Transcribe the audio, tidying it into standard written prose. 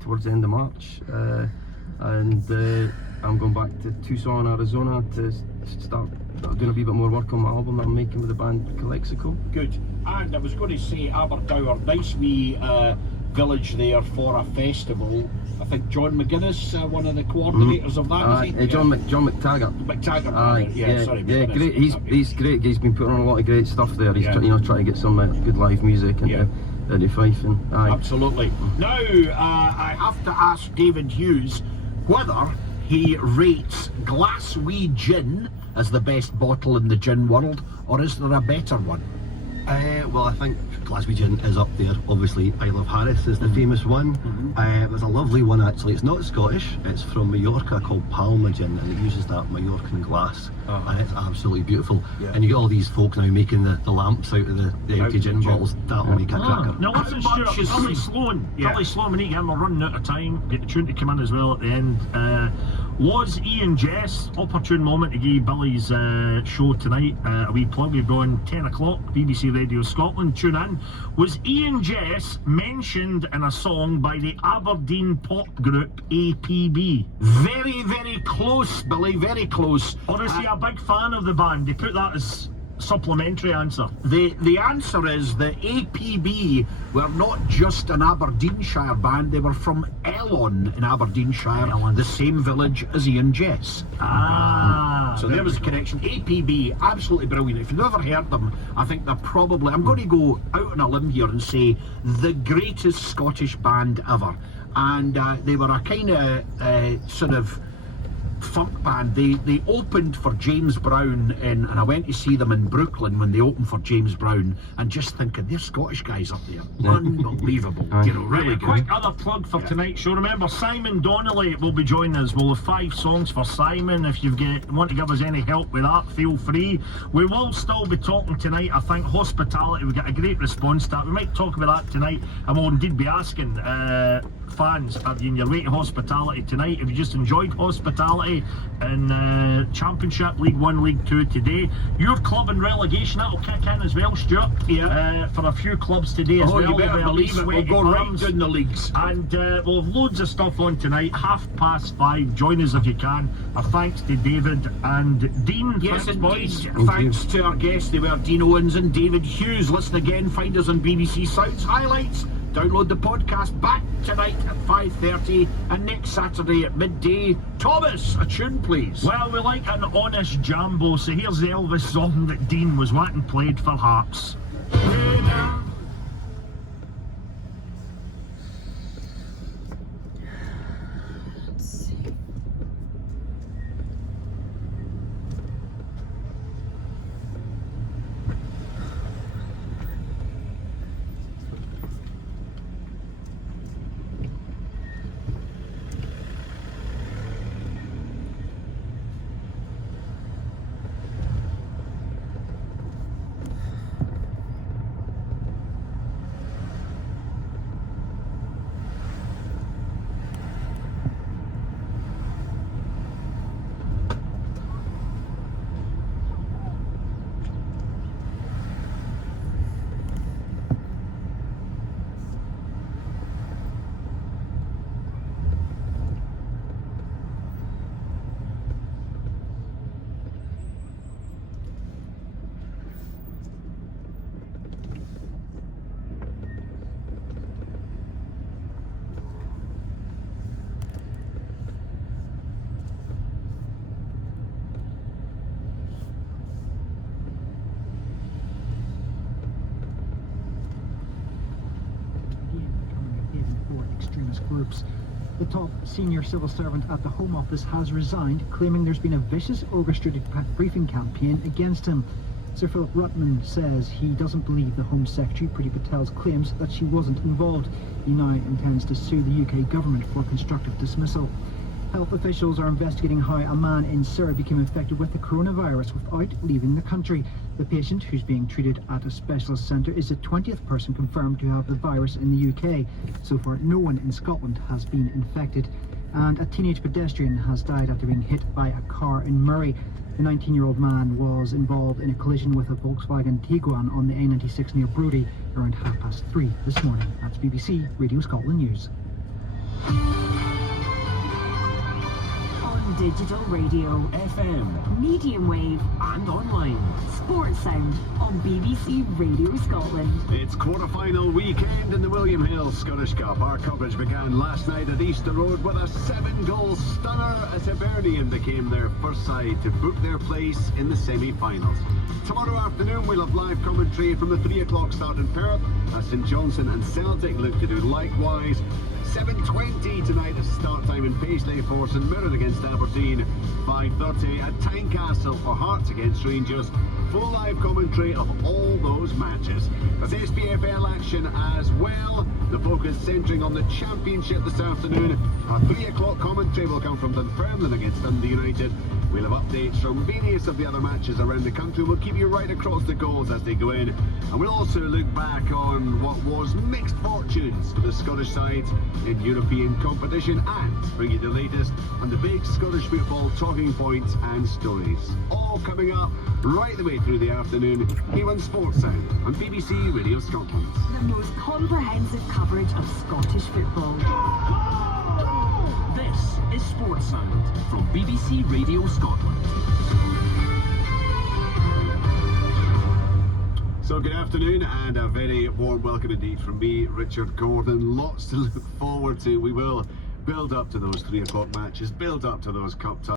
towards the end of March, and I'm going back to Tucson, Arizona to start doing a wee bit more work on my album that I'm making with the band Calexico. Good. And I was going to say Aberdour, nice wee village there for a festival. I think John McGuinness, one of the coordinators of that, is he? John McTaggart. McTaggart, sorry. Yeah, great. He's great. He's been putting on a lot of great stuff there. He's trying to get some good live music into Fife. Absolutely. Now, I have to ask David Hughes whether he rates Glasgow gin as the best bottle in the gin world, or is there a better one? Well, I think Glasgow gin is up there. Obviously, Isle of Harris is the famous one. There's a lovely one actually. It's not Scottish. It's from Mallorca called Palma gin, and it uses that Mallorcan glass, and it's absolutely beautiful. And you get all these folk now making the lamps out of the empty gin bottles. That will make a cracker. Now listen, Stuart, Billy Sloan, we need to get him. We're running out of time. Get the tune to come in as well at the end. Was Ian Jess, opportune moment to give Billy's show tonight a wee plug. We've gone 10 o'clock, BBC Radio Scotland, tune in. Was Ian Jess mentioned in a song by the Aberdeen pop group APB? Very, very close, Billy, very close. Or is he a big fan of the band? They put that as supplementary answer. The answer is the APB were not just an Aberdeenshire band, they were from Ellon in Aberdeenshire, the same village as Ian Jess. So there was a connection. APB, absolutely brilliant. If you've never heard them, I think they're probably, I'm going to go out on a limb here and say, the greatest Scottish band ever. And they were a kind of sort of funk band. They opened for James Brown and I went to see them in Brooklyn when they opened for James Brown, and just thinking, they're Scottish guys up there. Unbelievable. Really good. Quick other plug for tonight's show. Remember, Simon Donnelly will be joining us. We'll have 5 songs for Simon. If you want to give us any help with that, feel free. We will still be talking tonight, I think, hospitality. We got a great response to that. We might talk about that tonight, and we'll indeed be asking fans, are you on your way to hospitality tonight? Have you just enjoyed hospitality in Championship, League 1, League 2 today? Your club in relegation, that'll kick in as well, Stuart. For a few clubs today as well. You better believe it, we'll go right down the leagues. And we'll have loads of stuff on tonight, 5:30. Join us if you can. Our thanks to David and Dean. Yes, thanks, boys. Thanks to our guests. They were Dean Owens and David Hughes. Listen again, find us on BBC Sounds Highlights. Download the podcast. Back tonight at 5:30 and next Saturday at midday. Thomas, a tune please. Well, we like an honest jambo, so here's the Elvis song that Dean was wanting played for Hearts. Groups. The top senior civil servant at the Home Office has resigned, claiming there's been a vicious orchestrated briefing campaign against him. Sir Philip Ruttman says he doesn't believe the Home Secretary, Priti Patel's, claims that she wasn't involved. He now intends to sue the UK government for constructive dismissal. Health officials are investigating how a man in Surrey became infected with the coronavirus without leaving the country. The patient, who's being treated at a specialist centre, is the 20th person confirmed to have the virus in the UK. So far, no one in Scotland has been infected. And a teenage pedestrian has died after being hit by a car in Murray. The 19-year-old man was involved in a collision with a Volkswagen Tiguan on the A96 near Brodie around 3:30 this morning. That's BBC Radio Scotland News. On digital radio, FM, medium wave, and online. Sports Sound on BBC Radio Scotland. It's quarter-final weekend in the William Hill Scottish Cup. Our coverage began last night at Easter Road with a 7-goal stunner as Hibernian became their first side to book their place in the semi-finals. Tomorrow afternoon we'll have live commentary from the 3 o'clock start in Perth as St Johnstone and Celtic look to do likewise. 7:20 tonight is start time in Paisley for St Mirren against Aberdeen. 5:30 at Tynecastle for Hearts against Rangers. Full live commentary of all those matches. There's SPFL action as well. The focus centring on the Championship this afternoon. Our 3 o'clock commentary will come from Dunfermline against Dundee United. We'll have updates from various of the other matches around the country. We'll keep you right across the goals as they go in. And we'll also look back on what was mixed fortunes for the Scottish sides in European competition and bring you the latest on the big Scottish football talking points and stories. All coming up right the way through the afternoon here on Sports Sound on BBC Radio Scotland. The most comprehensive coverage of Scottish football. This is Sports Sound from BBC Radio Scotland. So good afternoon and a very warm welcome indeed from me, Richard Gordon. Lots to look forward to. We will build up to those 3 o'clock matches, build up to those cup ties.